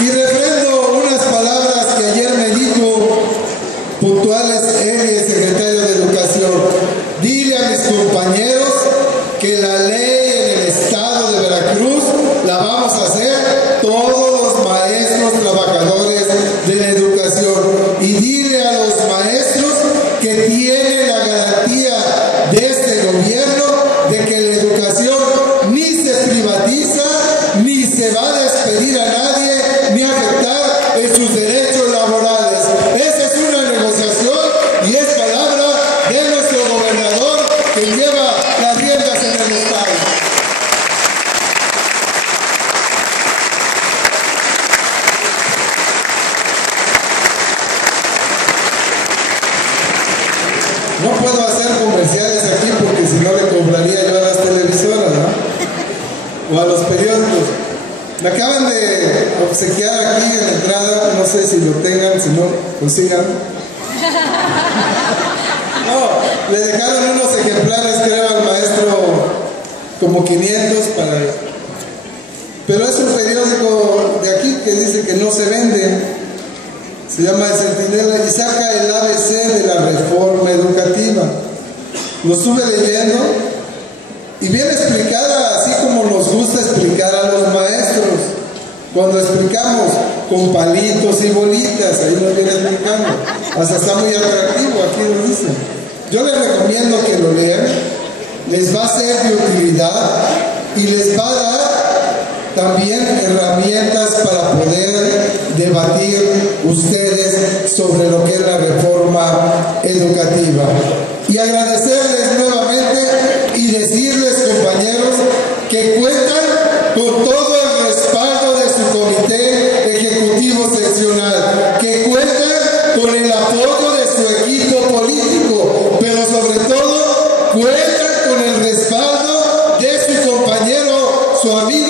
Y refrendo unas palabras que ayer me dijo puntuales él, el secretario de Educación. Dile a mis compañeros que la ley en el estado de Veracruz la vamos a hacer todos los maestros trabajadores de la educación. Y dile a los maestros que tienen la garantía de este gobierno de que la educación ni se privatiza, ni se va a despedir a nadie, ni a afectar en sus derechos laborales. Esa es una negociación y es palabra de nuestro gobernador que lleva las riendas en el estado. No puedo hacer comerciales aquí porque si no le cobraría yo a las televisoras, ¿no? O a los periódicos. Me acaban de obsequiar aquí en la entrada, no sé si lo tengan, si no, consigan. No, le dejaron unos ejemplares, creo, al maestro, como 500 para... Pero es un periódico de aquí que dice que no se vende. Se llama El Centinela y saca el ABC de la reforma educativa. Lo estuve leyendo y viene explicada así como nos gusta explicar a los maestros. Cuando explicamos con palitos y bolitas, ahí nos viene explicando. Hasta está muy atractivo, aquí lo dicen. Yo les recomiendo que lo lean, les va a ser de utilidad y les va a dar también herramientas para poder debatir ustedes sobre lo que es la reforma educativa. Y agradecerles nuevamente y decirles, compañeros, que cuentan con todo el respaldo de su comité ejecutivo seccional, que cuentan con el apoyo de su equipo político, pero sobre todo cuentan con el respaldo de su compañero, su amigo